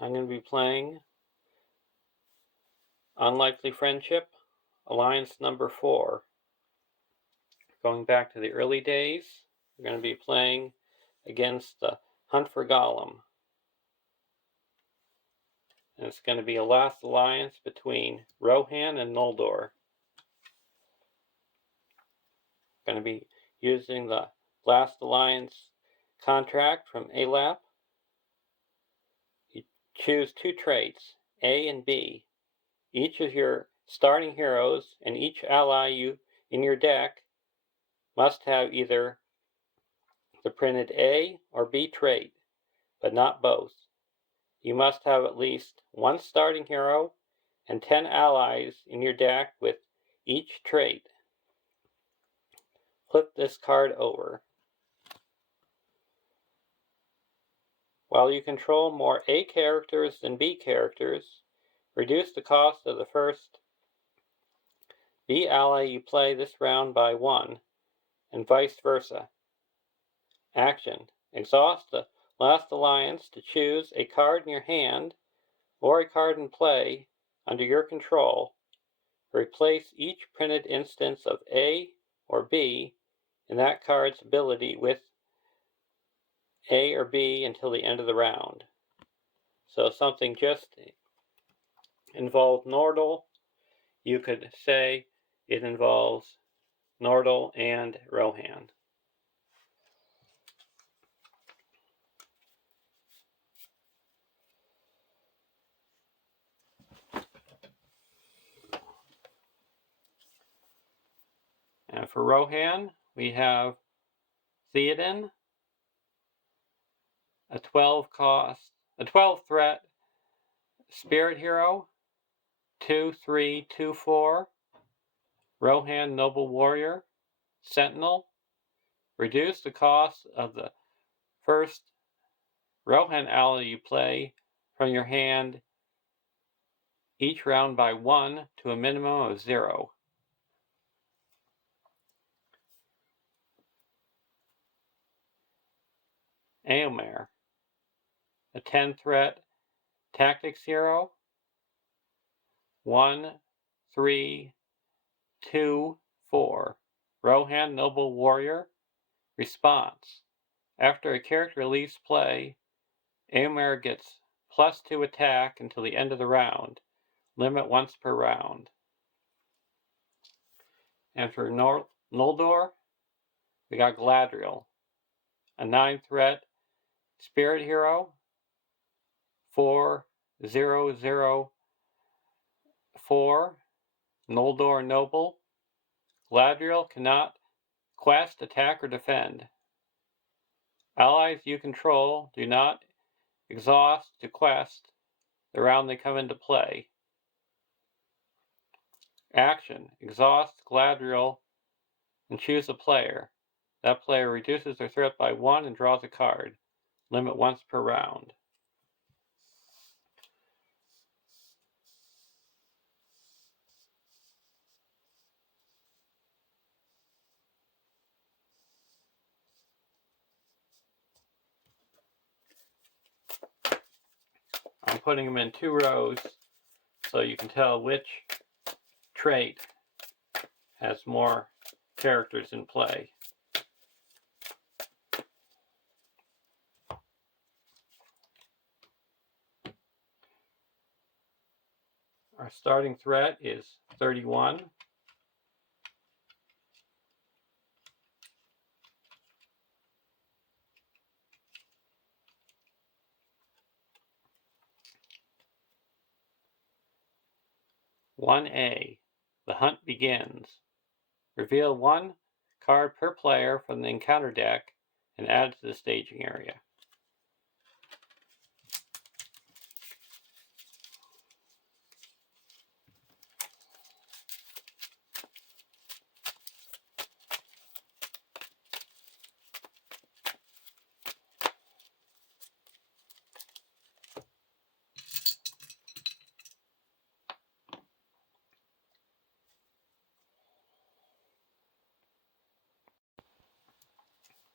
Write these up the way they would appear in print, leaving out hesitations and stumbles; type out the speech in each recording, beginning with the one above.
I'm going to be playing Unlikely Friendship, Alliance number 4. Going back to the early days, we're going to be playing against the Hunt for Gollum. And it's going to be a last alliance between Rohan and Noldor. Going to be using the last alliance contract from ALAP. You choose 2 traits, A and B. Each of your starting heroes and each ally in your deck must have either the printed A or B trait, but not both. You must have at least 1 starting hero and 10 allies in your deck with each trait. Flip this card over. While you control more A characters than B characters, reduce the cost of the first B ally you play this round by 1, and vice versa. Action: exhaust the last alliance to choose a card in your hand or a card in play under your control. Replace each printed instance of A or B in that card's ability with A or B until the end of the round. So if something just involved Nordal, you could say it involves Nordal and Rohan. And for Rohan, we have Theoden, a 12 threat spirit hero, 2/3/2/4, Rohan Noble Warrior, Sentinel. Reduce the cost of the first Rohan ally you play from your hand each round by 1 to a minimum of 0. Éomer, a 10 threat tactics hero, 1/3/2/4, Rohan Noble Warrior. Response: after a character leaves play, Éomer gets +2 attack until the end of the round. Limit once per round. And for Noldor, we got Galadriel, a 9 threat spirit hero, 4/0/0/4, Noldor Noble. Galadriel cannot quest, attack, or defend. Allies you control do not exhaust to quest the round they come into play. Action: exhaust Galadriel and choose a player. That player reduces their threat by 1 and draws a card. Limit once per round. I'm putting them in 2 rows so you can tell which trait has more characters in play. Our starting threat is 31. "1A. The hunt begins. Reveal 1 card per player from the encounter deck and add to the staging area."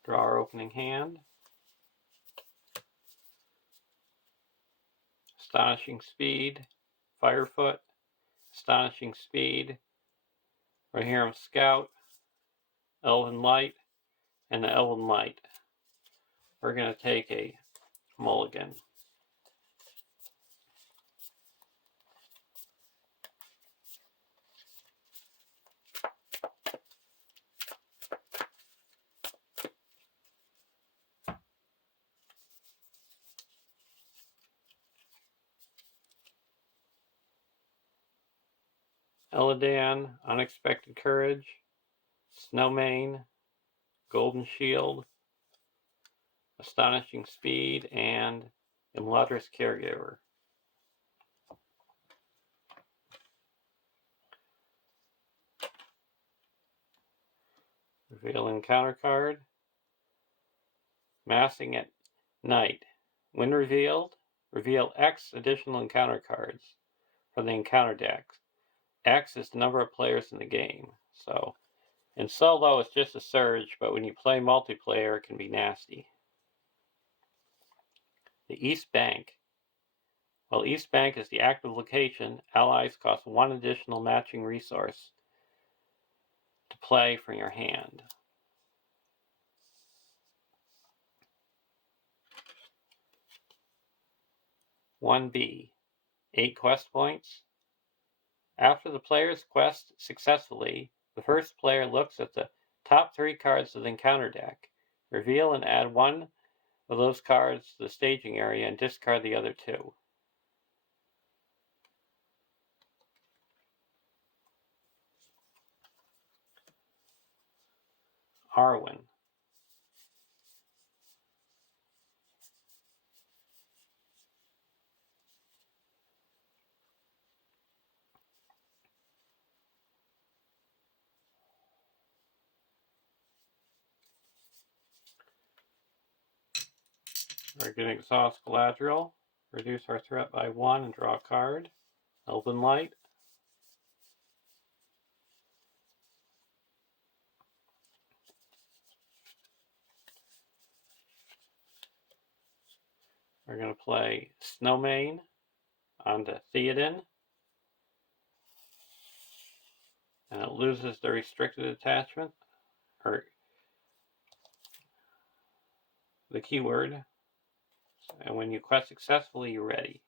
Draw our opening hand. Astonishing Speed, Firefoot, Astonishing Speed, Rohan Scout, Elven Light, and the Elven Light. We're going to take a mulligan. Eladan, Unexpected Courage, Snowmane, Golden Shield, Astonishing Speed, and Imladris Caregiver. Reveal encounter card. Massing at night. When revealed, reveal X additional encounter cards from the encounter deck. X is the number of players in the game. So in solo it's just a surge, but when you play multiplayer it can be nasty. The East Bank. While East Bank is the active location, allies cost one additional matching resource to play from your hand. One B. 8 quest points. After the player's quest successfully, the first player looks at the top 3 cards of the encounter deck, reveal and add one of those cards to the staging area and discard the other 2. Arwen. We're going to exhaust Galadriel, reduce our threat by 1 and draw a card. Elven Light. We're going to play Snowmane onto Theoden, and it loses the restricted attachment, or the keyword, and when you quest successfully, you're ready.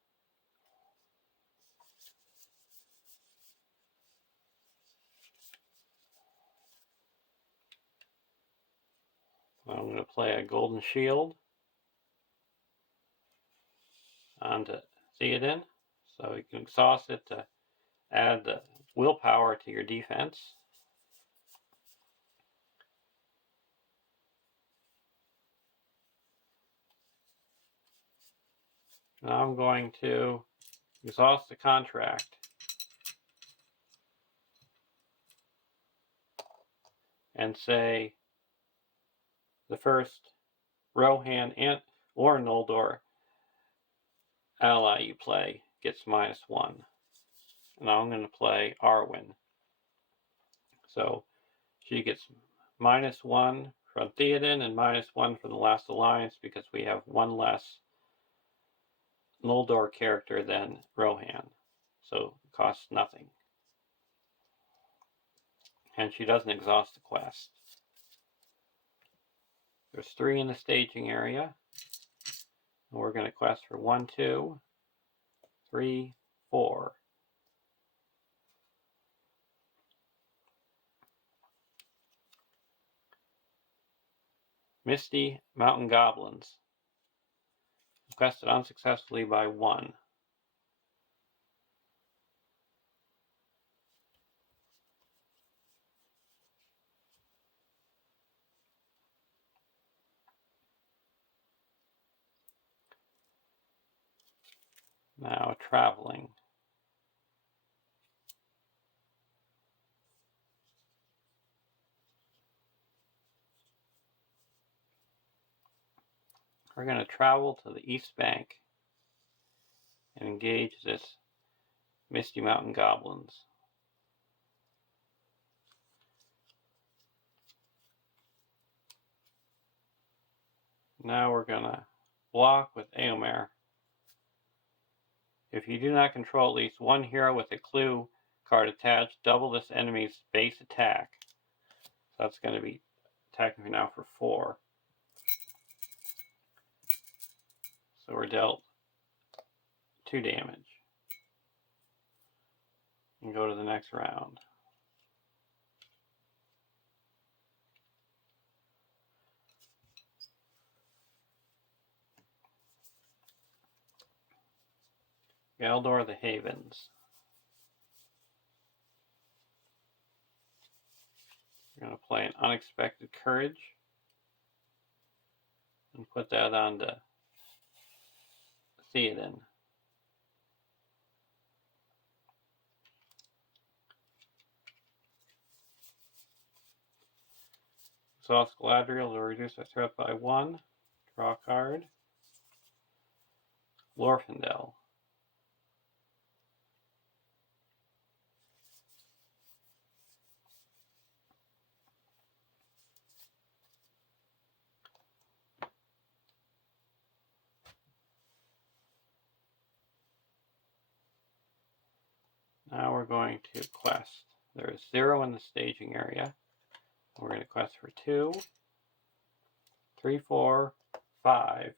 I'm going to play a Golden Shield onto Theoden, so you can exhaust it to add the willpower to your defense. Now I'm going to exhaust the contract and say the first Rohan and or Noldor ally you play gets -1. Now I'm going to play Arwen. So she gets -1 from Theoden and -1 from the Last Alliance because we have one less Noldor character than Rohan. So it costs nothing. And she doesn't exhaust the quest. There's 3 in the staging area. And we're going to quest for 1, 2, 3, 4. Misty Mountain Goblins. Quested unsuccessfully by 1. Now traveling. We're going to travel to the East Bank and engage this Misty Mountain Goblins. Now we're going to block with Eomer. If you do not control at least one hero with a clue card attached, double this enemy's base attack. So that's going to be attacking me now for 4. So we're dealt 2 damage. And go to the next round. Noldor the Havens. We're going to play an Unexpected Courage and put that on to Theoden. Exhaust Galadriel to reduce our threat by 1. Draw a card. Glorfindel. Now we're going to quest. There is 0 in the staging area. We're going to quest for 2, 3, 4, 5.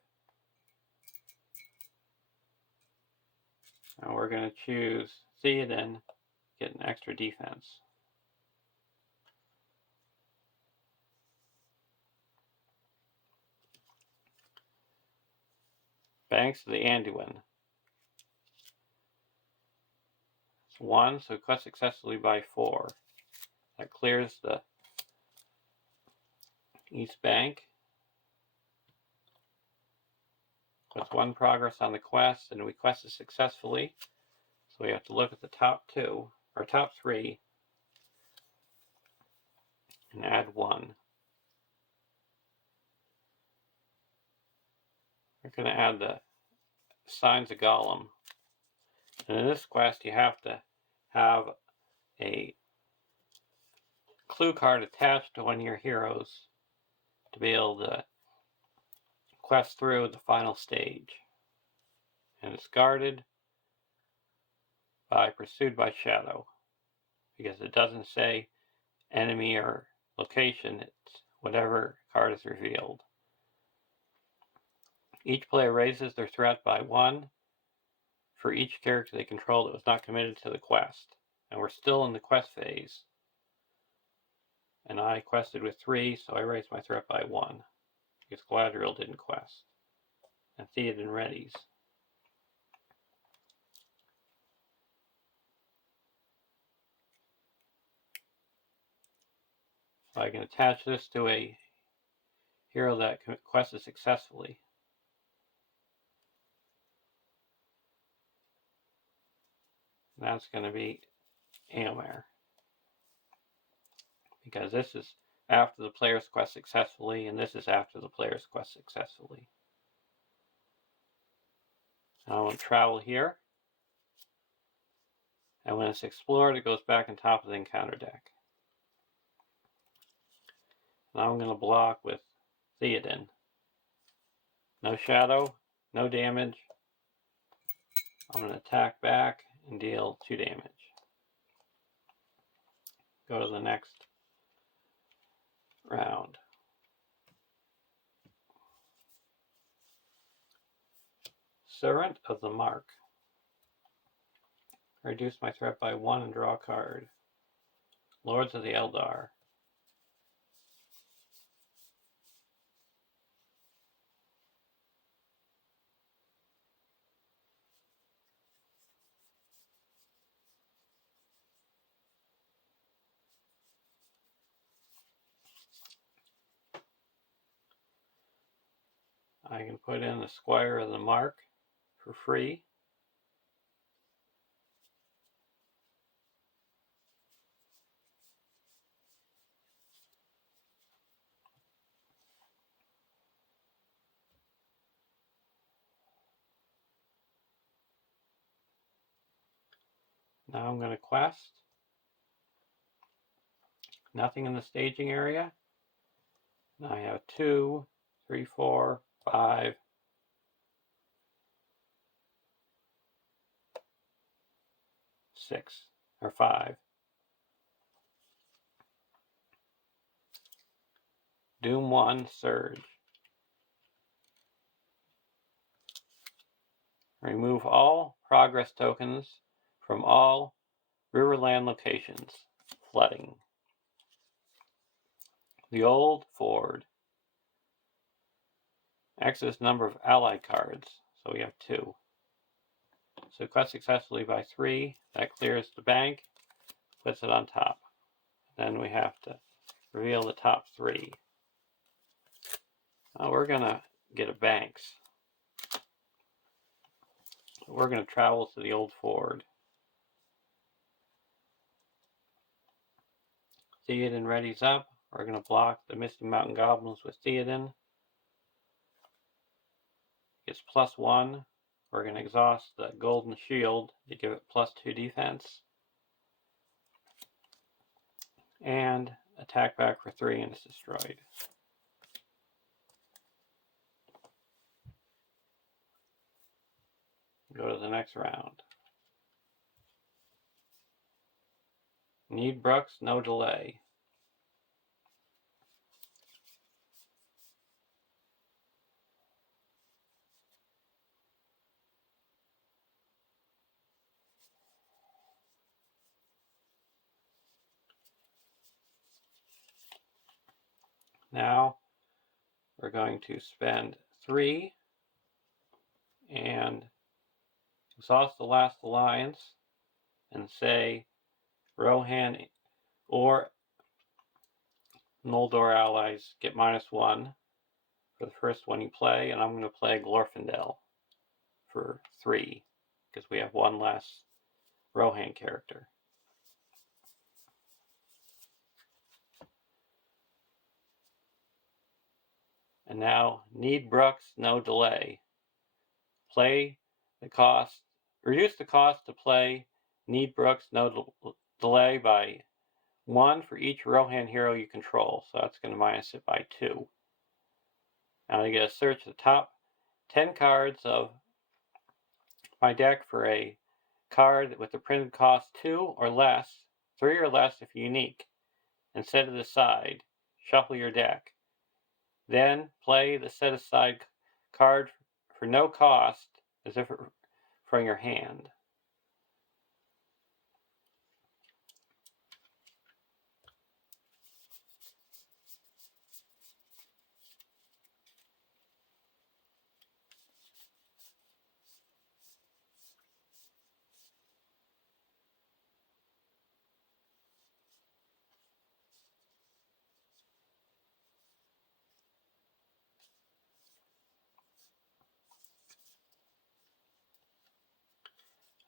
And we're going to choose Theoden, get an extra defense. Banks of the Anduin. It's 1, so quest successfully by 4. That clears the East Bank. Puts 1 progress on the quest, and we quested successfully. So we have to look at the top 2, or top 3, and add 1. We're going to add the Signs of Gollum. And in this quest, you have to have a clue card attached to one of your heroes to be able to quest through the final stage. And it's guarded by Pursued by Shadow, because it doesn't say enemy or location, it's whatever card is revealed. Each player raises their threat by 1 for each character they control that was not committed to the quest. And we're still in the quest phase. And I quested with 3, so I raised my threat by 1. Because Galadriel didn't quest. And Theoden readies. So I can attach this to a hero that quested successfully. And that's going to be Éomer. Because this is after the player's quest successfully, and this is after the player's quest successfully. Now I want to travel here. And when it's explored, it goes back on top of the encounter deck. Now I'm going to block with Theoden. No shadow, no damage. I'm going to attack back and deal 2 damage. Go to the next round. Servant of the Mark. Reduce my threat by 1 and draw a card. Lords of the Eldar. I can put in the Squire of the Mark for free. Now I'm going to quest. Nothing in the staging area. Now I have 2, 3, 4, 5. 6 or 5. Doom 1 Surge. Remove all progress tokens from all Riverland locations. Flooding. The Old Ford. Excess number of allied cards, so we have 2. So quest successfully by 3. That clears the bank, puts it on top. Then we have to reveal the top 3. Now we're gonna get a banks. We're gonna travel to the Old Ford. Theoden readies up. We're gonna block the Misty Mountain Goblins with Theoden. Gets +1. We're gonna exhaust the Golden Shield to give it +2 defense. And attack back for 3 and it's destroyed. Go to the next round. Need Brooks, no delay. Now we're going to spend 3 and exhaust the last alliance and say Rohan or Noldor allies get -1 for the first one you play, and I'm going to play Glorfindel for 3 because we have one less Rohan character. And now, need Brooks, no delay. Play the cost, reduce the cost to play Need Brooks, no delay by 1 for each Rohan hero you control. So that's going to minus it by 2. Now I get to search the top 10 cards of my deck for a card with a printed cost 2 or less, 3 or less if unique, and set it aside. Shuffle your deck. Then play the set aside card for no cost as if it were from your hand.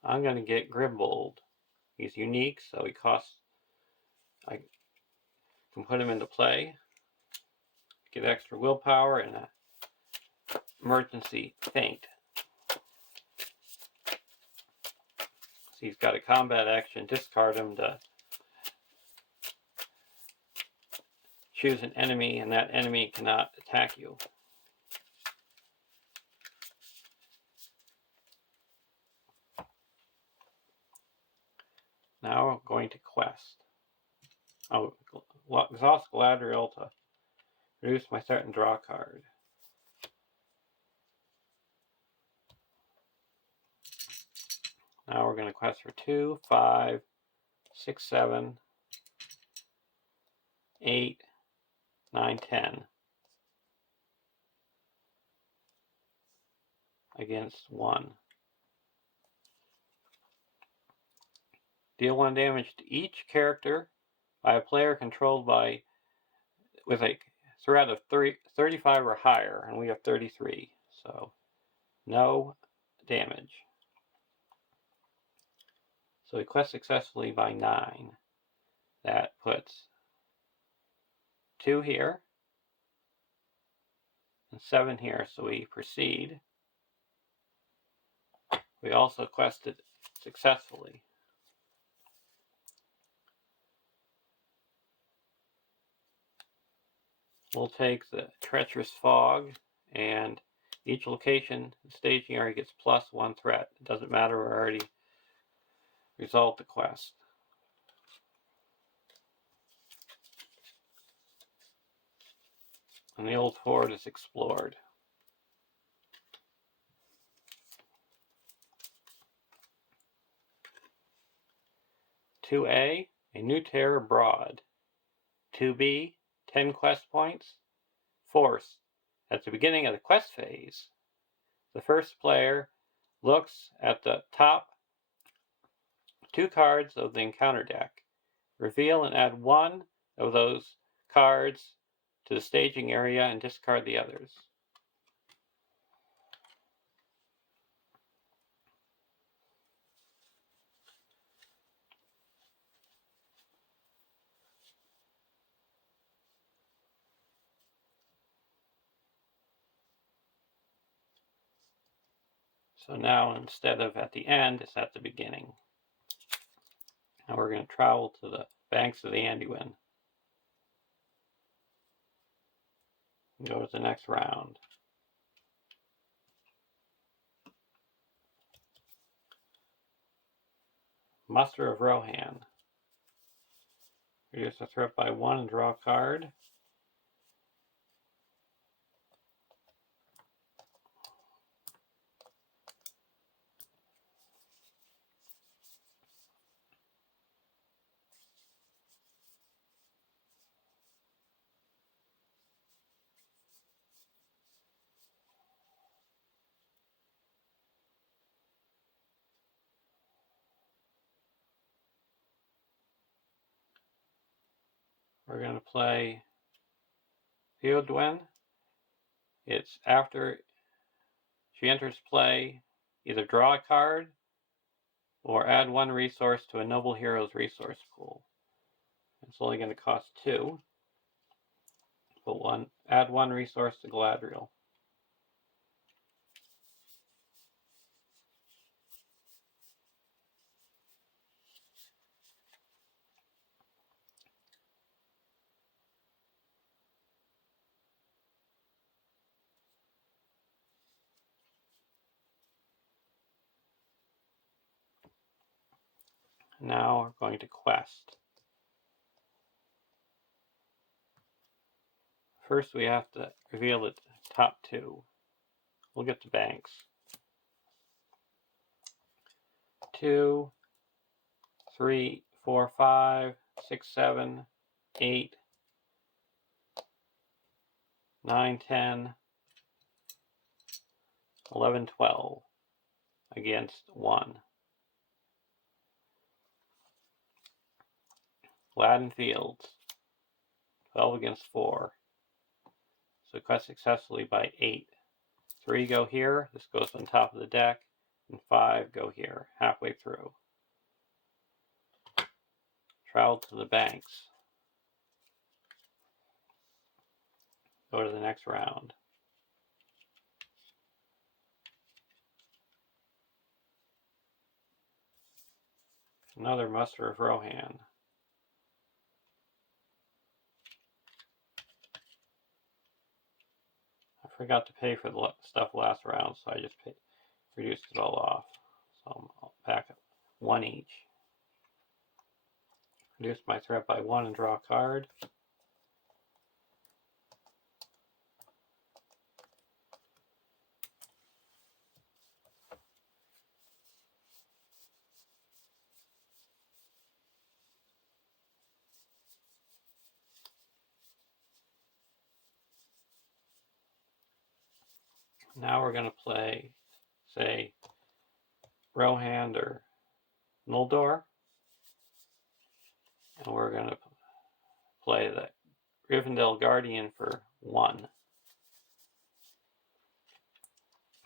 I'm going to get Grimbold. He's unique, so he costs. I can put him into play. Get extra willpower and an emergency feint. So he's got a combat action. Discard him to choose an enemy, and that enemy cannot attack you. Now we're going to quest. I'll exhaust Galadriel to reduce my start and draw card. Now we're going to quest for 2, 5, 6, 7, 8, 9, 10. Against 1. Deal 1 damage to each character by a player controlled by with a threat of 35 or higher, and we have 33, so no damage. So we quest successfully by 9. That puts 2 here and 7 here, so we proceed. We also quested successfully. We'll take the Treacherous Fog, and each location, the staging area gets +1 threat. It doesn't matter, we're already resolve the quest. And the old fort is explored. "2A, a new terror abroad. 2B, 10 quest points. Force, at the beginning of the quest phase, the first player looks at the top 2 cards of the encounter deck. Reveal and add 1 of those cards to the staging area and discard the others." So now instead of at the end, it's at the beginning. Now we're going to travel to the banks of the Anduin and go to the next round. Muster of Rohan. Reduce the threat by 1 and draw a card. We're going to play Theodwyn. It's after she enters play, either draw a card or add 1 resource to a noble hero's resource pool. It's only going to cost 2. But add 1 resource to Galadriel. Now we're going to quest. First we have to reveal the top 2. We'll get to banks. 2, 3, 4, 5, 6, 7, 8, 9, 10, 11, 12 against 1. Gladden Fields, 12 against 4. So quest successfully by 8. 3 go here, this goes on top of the deck, and 5 go here, halfway through. Travel to the banks. Go to the next round. Another Muster of Rohan. I forgot to pay for the stuff last round, so I just reduced it all off. So I'll pack 1 each. Reduce my threat by 1 and draw a card. Now we're going to play, say, Rohan or Noldor. And we're going to play the Rivendell Guardian for 1.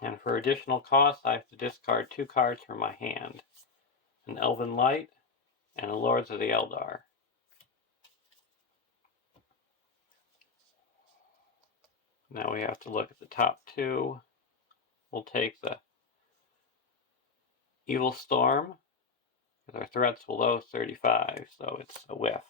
And for additional cost, I have to discard 2 cards from my hand. An Elven Light and a Lords of the Eldar. Now we have to look at the top 2. We'll take the Evil Storm, because our threat's below 35, so it's a whiff.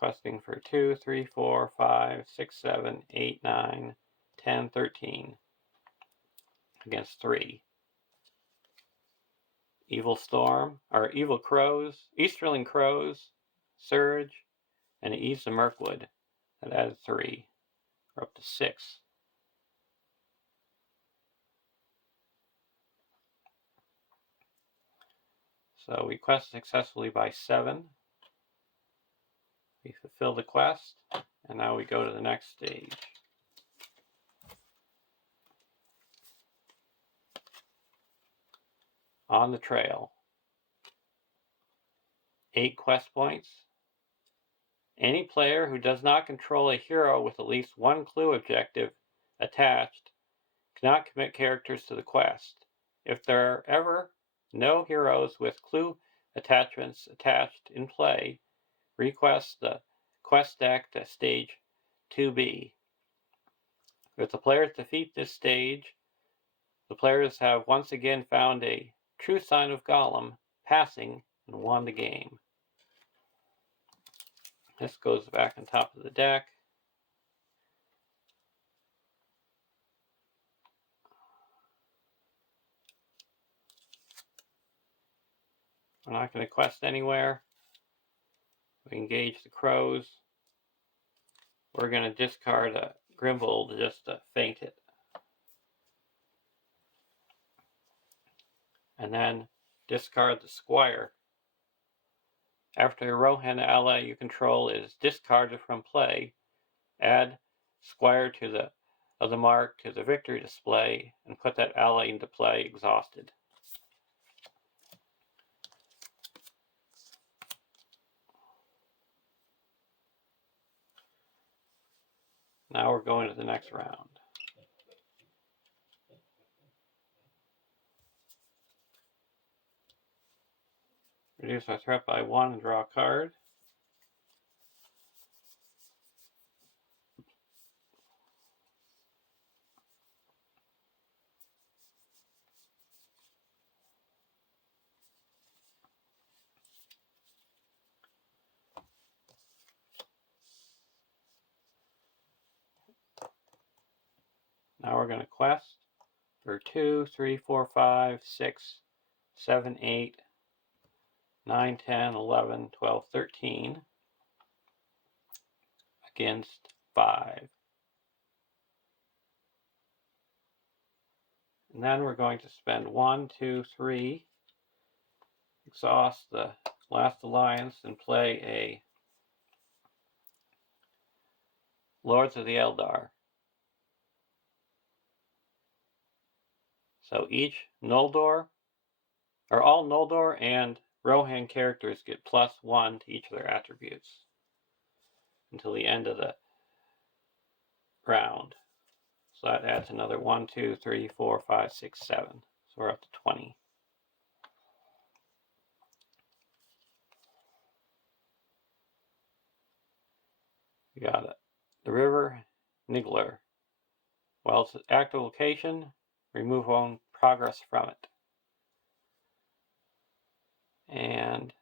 questing for 2, 3, 4, 5, 6, 7, 8, 9, 10, 13 against 3. Evil Storm, or Evil Crows, Easterling Crows, Surge, and Ease of Mirkwood. That added 3. We're up to 6. So we quest successfully by 7. We fulfill the quest, and now we go to the next stage. On the trail. 8 quest points. Any player who does not control a hero with at least 1 clue objective attached cannot commit characters to the quest. If there are ever no heroes with clue attachments attached in play, request the quest deck to stage 2B. If the players defeat this stage, the players have once again found a true sign of Gollum, passing, and won the game. This goes back on top of the deck. We're not going to quest anywhere. We engage the crows. We're going to discard a Grimbold just to feint it. And then discard the Squire. After a Rohan ally you control is discarded from play, add Squire to the mark to the victory display and put that ally into play exhausted. Now we're going to the next round. Reduce our threat by 1 and draw a card. Now we're going to quest for 2, 3, 4, 5, 6, 7, 8, 9, 10, 11, 12, 13 against 5. And then we're going to spend 1, 2, 3, exhaust the last alliance, and play a Lords of the Eldar. So each Noldor, or all Noldor and Rohan characters get +1 to each of their attributes until the end of the round. So that adds another 1, 2, 3, 4, 5, 6, 7. So we're up to 20. We got it. The River Niggler. While it's an active location, remove one progress from it. And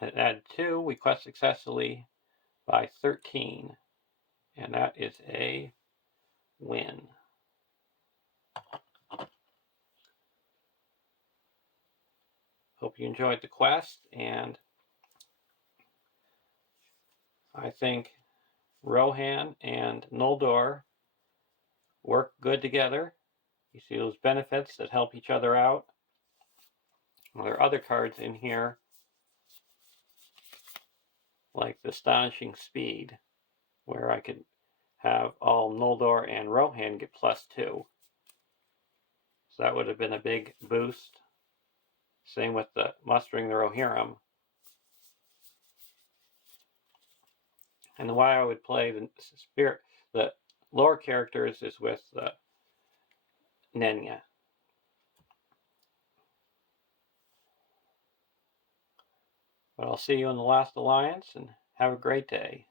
at 2, we quest successfully by 13. And that is a win. Hope you enjoyed the quest, and I think Rohan and Noldor work good together. You see those benefits that help each other out. Well, there are other cards in here, like the Astonishing Speed, where I could have all Noldor and Rohan get +2. So that would have been a big boost. Same with the Mustering the Rohirrim. And the way I would play the lore characters is with Nenya. But I'll see you in the last alliance, and have a great day.